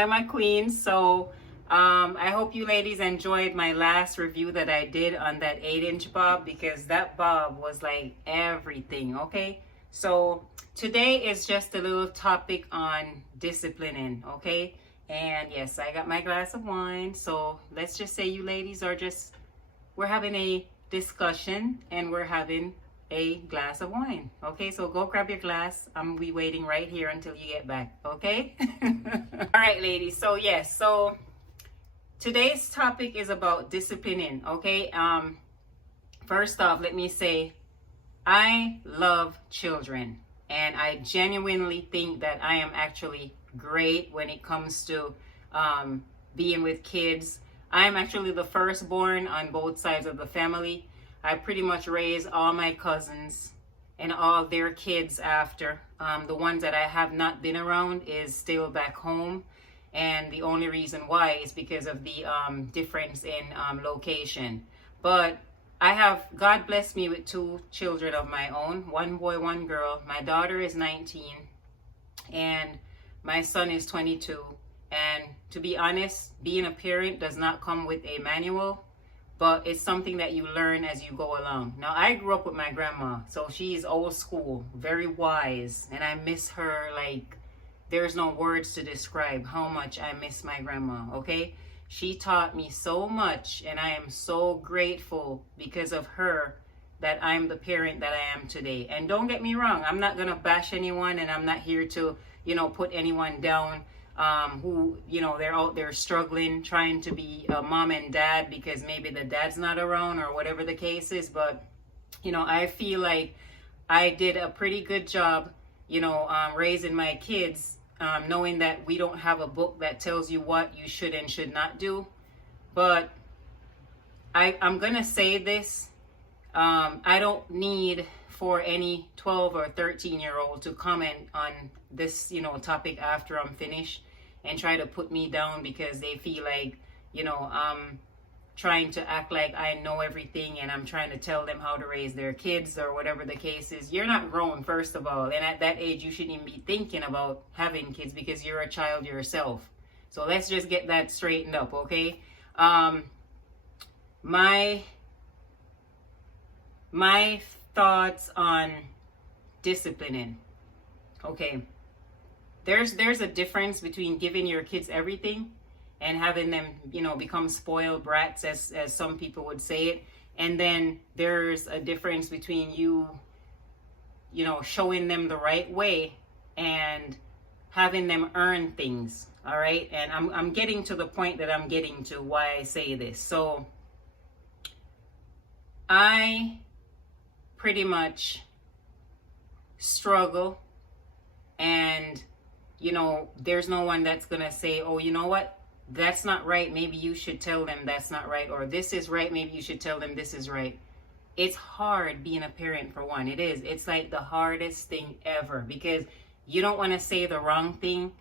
Hi, my queens. I hope you ladies enjoyed my last review that I did on that 8-inch bob because that bob was like everything, okay? So, today is just a little topic on disciplining, okay? And yes, I got my glass of wine. So, let's just say you ladies are we're having a discussion and we're having a glass of wine. Okay, so go grab your glass. I'm be waiting right here until you get back. Okay. All right, ladies. So today's topic is about disciplining. Okay. First off, let me say I love children, and I genuinely think that I am actually great when it comes to being with kids. I am actually the firstborn on both sides of the family. I pretty much raise all my cousins and all their kids after. The ones that I have not been around is still back home. And the only reason why is because of the difference in location. But God blessed me with 2 children of my own, 1 boy, 1 girl. My daughter is 19 and my son is 22. And to be honest, being a parent does not come with a manual, but it's something that you learn as you go along. Now, I grew up with my grandma, so she's old school, very wise, and I miss her like there's no words to describe how much I miss my grandma, okay? She taught me so much, and I am so grateful because of her that I'm the parent that I am today. And don't get me wrong, I'm not gonna bash anyone, and I'm not here to, put anyone down. Who, they're out there struggling, trying to be a mom and dad because maybe the dad's not around or whatever the case is. But, I feel like I did a pretty good job, raising my kids, knowing that we don't have a book that tells you what you should and should not do. But I'm going to say this. I don't need for any 12 or 13-year-old to comment on this, topic after I'm finished and try to put me down because they feel like, I'm trying to act like I know everything and I'm trying to tell them how to raise their kids or whatever the case is. You're not grown, first of all. And at that age, you shouldn't even be thinking about having kids because you're a child yourself. So let's just get that straightened up, okay? My thoughts on disciplining. Okay. There's a difference between giving your kids everything and having them, become spoiled brats, as some people would say it. And then there's a difference between you showing them the right way and having them earn things. All right. And I'm getting to the point that I'm getting to why I say this. So I pretty much struggle, and there's no one that's gonna say, oh, you know what, that's not right, maybe you should tell them that's not right, or this is right, maybe you should tell them this is right. It's hard being a parent, for one. It's like the hardest thing ever because you don't want to say the wrong thing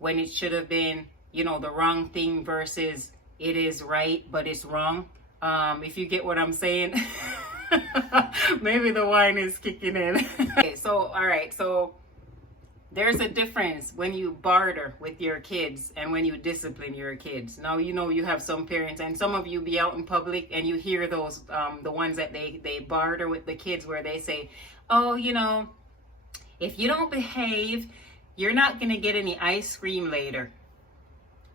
when it should have been the wrong thing versus it is right but it's wrong. If you get what I'm saying. Maybe the wine is kicking in. Okay, so all right, so there's a difference when you barter with your kids and when you discipline your kids. Now you have some parents, and some of you be out in public and you hear those the ones that they barter with the kids where they say, oh, if you don't behave, you're not gonna get any ice cream later.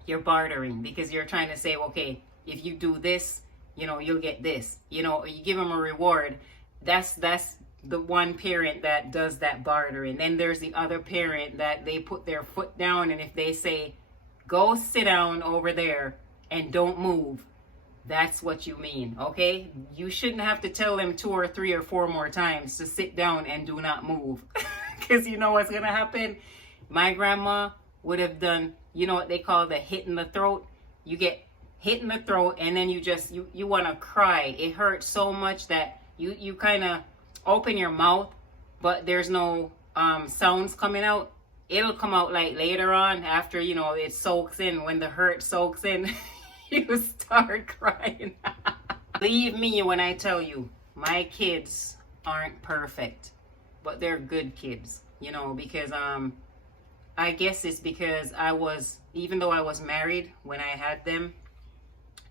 You're bartering because you're trying to say, okay, if you do this, you'll get this, you give them a reward. That's the one parent that does that bartering. Then there's the other parent that they put their foot down, and if they say, go sit down over there and don't move, that's what you mean, okay? You shouldn't have to tell them 2 or 3 or 4 more times to sit down and do not move. Because you know what's gonna happen? My grandma would have done, what they call the hit in the throat. You get hit in the throat and then you want to cry. It hurts so much that you kind of open your mouth, but there's no sounds coming out. It'll come out like later on after it soaks in. When the hurt soaks in, you start crying. Believe me when I tell you, my kids aren't perfect, but they're good kids, because I guess it's because I was, even though I was married when I had them,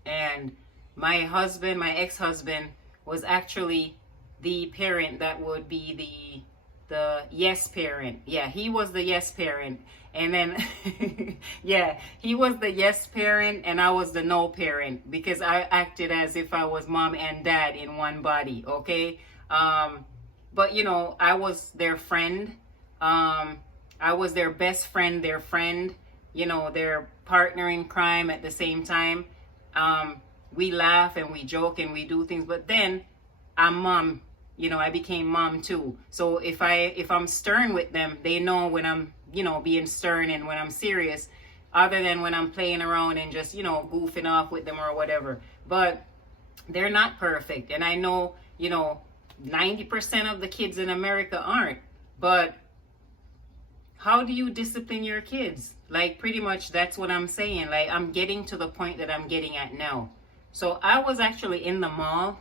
and my husband, my ex-husband, was actually the parent that would be the yes parent. Yeah, he was the yes parent. And then yeah, he was the yes parent and I was the no parent because I acted as if I was mom and dad in one body, okay? But you know, I was their friend. I was their best friend, their friend, you know, their partner in crime at the same time. We laugh and we joke and we do things, but then I'm mom. You know, I became mom too. So if I'm stern with them, they know when I'm, you know, being stern and when I'm serious, other than when I'm playing around and just, you know, goofing off with them or whatever. But they're not perfect. And I know, you know, 90% of the kids in America aren't. But how do you discipline your kids? Like, pretty much that's what I'm saying. Like, I'm getting to the point that I'm getting at now. So I was actually in the mall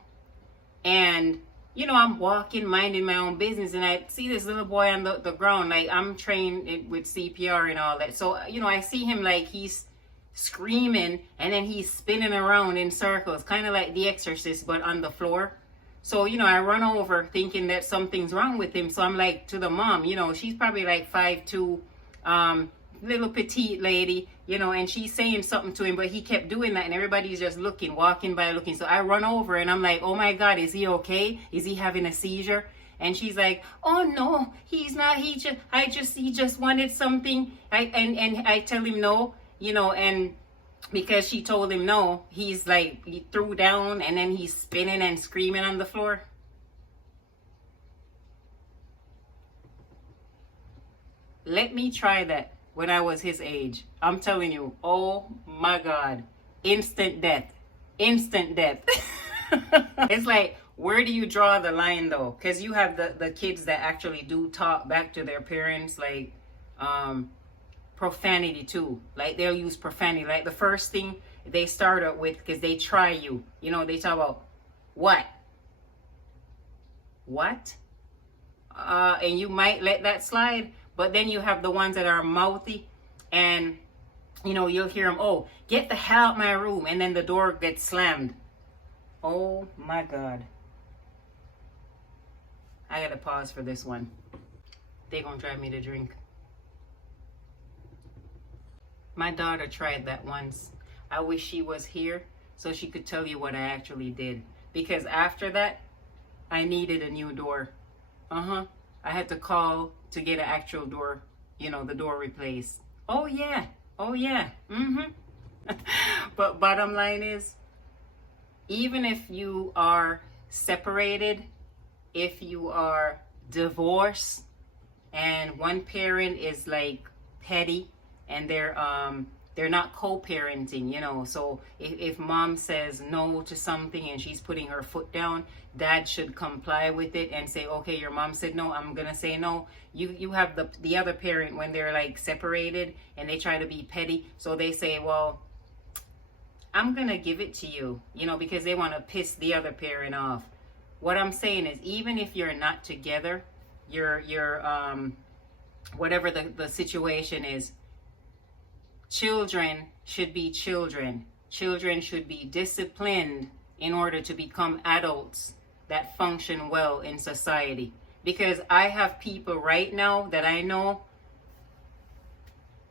and, you know, I'm walking, minding my own business, and I see this little boy on the ground. Like, I'm trained with CPR and all that. So, you know, I see him like he's screaming and then he's spinning around in circles, kind of like The Exorcist, but on the floor. So, you know, I run over thinking that something's wrong with him. So I'm like to the mom, you know, she's probably like 5'2", little petite lady, you know, and she's saying something to him, but he kept doing that and everybody's just looking, walking by looking. So I run over and I'm like, oh my God, is he okay? Is he having a seizure? And she's like, oh no, he's not. He just wanted something. And I tell him no, you know, and because she told him no, he's like, he threw down and then he's spinning and screaming on the floor. Let me try that when I was his age. I'm telling you, oh my God, instant death, instant death. It's like, where do you draw the line though? Because you have the kids that actually do talk back to their parents, like, profanity too. Like, they'll use profanity. Like, the first thing they start up with, because they try you, you know, they talk about what and you might let that slide, but then you have the ones that are mouthy, and you know, you'll hear them, oh, get the hell out of my room, and then the door gets slammed. Oh my God, I gotta pause for this one. They gonna drive me to drink. My daughter tried that once. I wish she was here so she could tell you what I actually did. Because after that, I needed a new door. I had to call to get an actual door, you know, the door replaced. Oh yeah. But bottom line is, even if you are separated, if you are divorced, and one parent is like petty, and they're not co-parenting, you know. So if mom says no to something and she's putting her foot down, dad should comply with it and say, okay, your mom said no, I'm gonna say no. You have the other parent, when they're like separated and they try to be petty, so they say, well, I'm gonna give it to you, you know, because they want to piss the other parent off. What I'm saying is, even if you're not together, you're whatever the situation is, children should be children. Children should be disciplined in order to become adults that function well in society. Because I have people right now that I know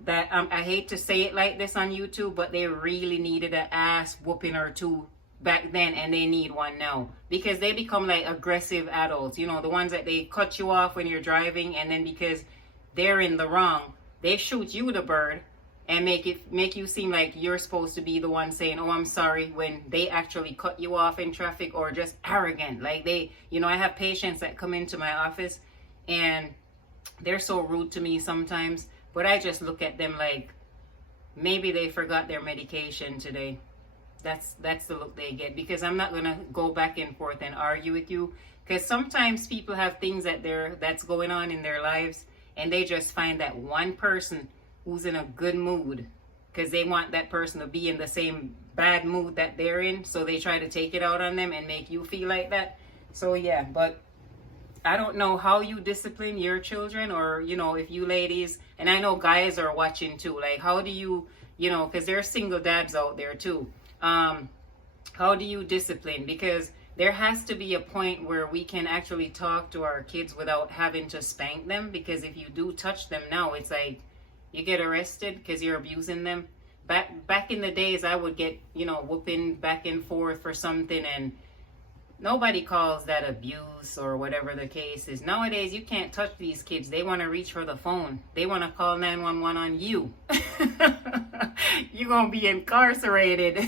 that, I hate to say it like this on YouTube, but they really needed an ass whooping or two back then, and they need one now. Because they become like aggressive adults. You know, the ones that they cut you off when you're driving, and then because they're in the wrong, they shoot you the bird and make you seem like you're supposed to be the one saying, oh, I'm sorry, when they actually cut you off in traffic, or just arrogant. Like, they, you know, I have patients that come into my office and they're so rude to me sometimes, but I just look at them like maybe they forgot their medication today. That's the look they get, because I'm not gonna go back and forth and argue with you, because sometimes people have things that's going on in their lives, and they just find that one person who's in a good mood, because they want that person to be in the same bad mood that they're in, so they try to take it out on them and make you feel like that. So yeah, but I don't know how you discipline your children, or, if you ladies, and I know guys are watching too, like, how do you, because there are single dads out there too. How do you discipline? Because there has to be a point where we can actually talk to our kids without having to spank them. Because if you do touch them now, it's like you get arrested because you're abusing them. Back in the days, I would get, whooping back and forth for something, and nobody calls that abuse or whatever the case is. Nowadays, you can't touch these kids. They want to reach for the phone. They want to call 911 on you. You're going to be incarcerated.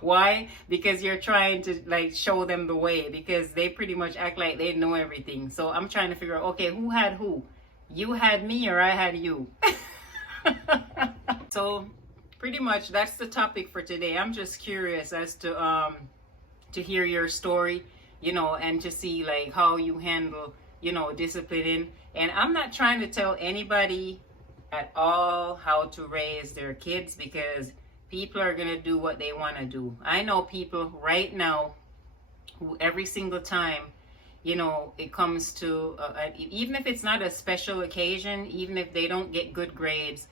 Why? Because you're trying to like show them the way, because they pretty much act like they know everything. So I'm trying to figure out, okay, who had who? You had me or I had you? So pretty much that's the topic for today. I'm just curious as to hear your story, and to see like how you handle, disciplining. And I'm not trying to tell anybody at all how to raise their kids, because people are going to do what they want to do. I know people right now who every single time, it comes to, even if it's not a special occasion, even if they don't get good grades,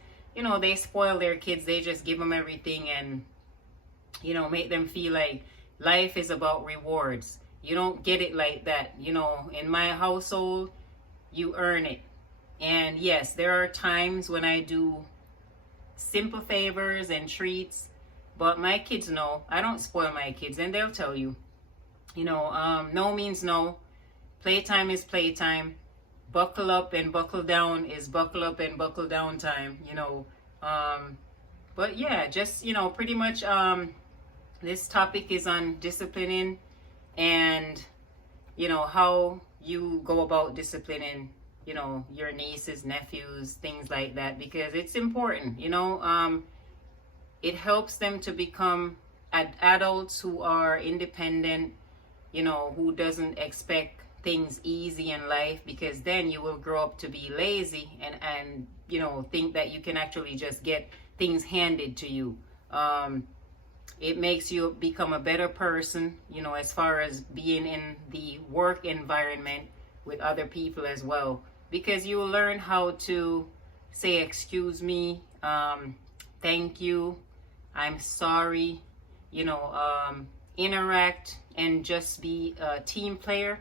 they spoil their kids. They just give them everything and, make them feel like life is about rewards. You don't get it like that. In my household, you earn it. And yes, there are times when I do simple favors and treats, but my kids know I don't spoil my kids, and they'll tell you, no means no. Playtime is playtime. Buckle up and buckle down is buckle up and buckle down time, But yeah, just, pretty much this topic is on disciplining and, how you go about disciplining, your nieces, nephews, things like that, because it's important, it helps them to become adults who are independent, who doesn't expect things easy in life, because then you will grow up to be lazy and think that you can actually just get things handed to you. It makes you become a better person, as far as being in the work environment with other people as well, because you will learn how to say excuse me, thank you, I'm sorry, interact and just be a team player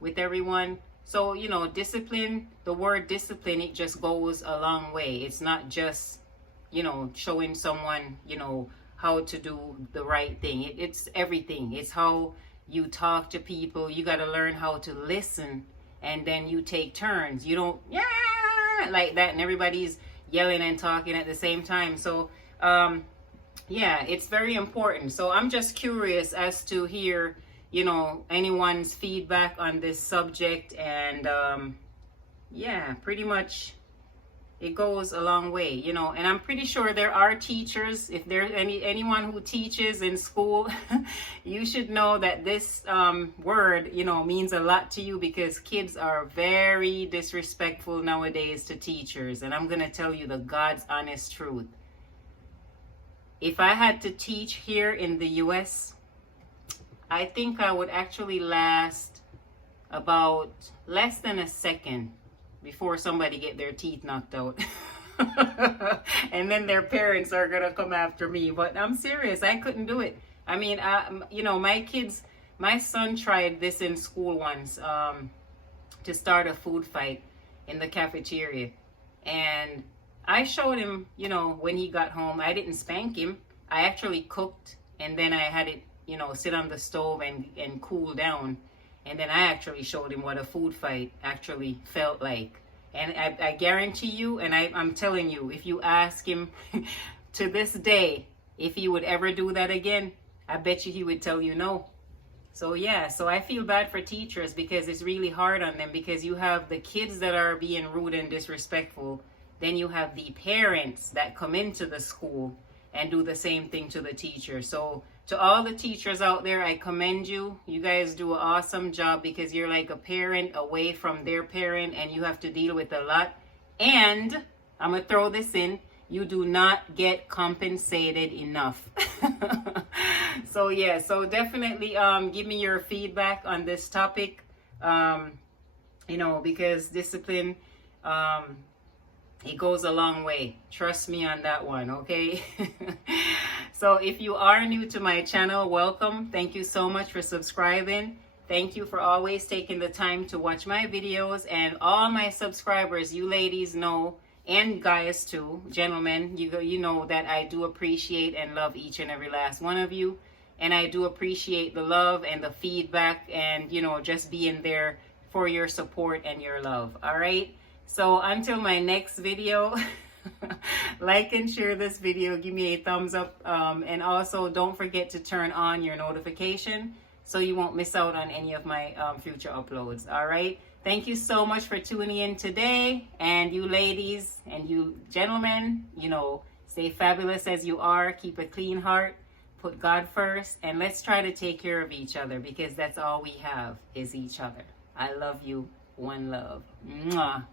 with everyone. So, discipline, the word discipline, it just goes a long way. It's not just, showing someone, how to do the right thing. It's everything. It's how you talk to people. You got to learn how to listen, and then you take turns. You don't, yeah, like that, and everybody's yelling and talking at the same time. So, yeah, it's very important. So I'm just curious as to hear, anyone's feedback on this subject, and yeah, pretty much it goes a long way, and I'm pretty sure there are teachers. If there's anyone who teaches in school, you should know that this word, means a lot to you, because kids are very disrespectful nowadays to teachers. And I'm going to tell you the God's honest truth. If I had to teach here in the US, I think I would actually last about less than a second before somebody get their teeth knocked out. And then their parents are gonna come after me. But I'm serious, I couldn't do it. I mean, my son tried this in school once, to start a food fight in the cafeteria. And I showed him, when he got home, I didn't spank him. I actually cooked, and then I had it, sit on the stove and cool down. And then I actually showed him what a food fight actually felt like. And I guarantee you, and I'm telling you, if you ask him to this day if he would ever do that again, I bet you he would tell you no. So yeah, so I feel bad for teachers, because it's really hard on them, because you have the kids that are being rude and disrespectful. Then you have the parents that come into the school and do the same thing to the teacher. So to all the teachers out there, I commend you. You guys do an awesome job, because you're like a parent away from their parent, and you have to deal with a lot. And I'm going to throw this in. You do not get compensated enough. So yeah, so definitely give me your feedback on this topic. you know, because discipline, um, it goes a long way. Trust me on that one, okay? So if you are new to my channel, welcome. Thank you so much for subscribing. Thank you for always taking the time to watch my videos. And all my subscribers, you ladies know, and guys too, gentlemen, you know that I do appreciate and love each and every last one of you. And I do appreciate the love and the feedback and, you know, just being there for your support and your love. All right? So until my next video, like and share this video, give me a thumbs up, and also don't forget to turn on your notification so you won't miss out on any of my future uploads. All right, thank you so much for tuning in today, and you ladies and you gentlemen, you know, stay fabulous as you are, keep a clean heart, put God first, and let's try to take care of each other, because that's all we have is each other. I love you. One love. Mwah.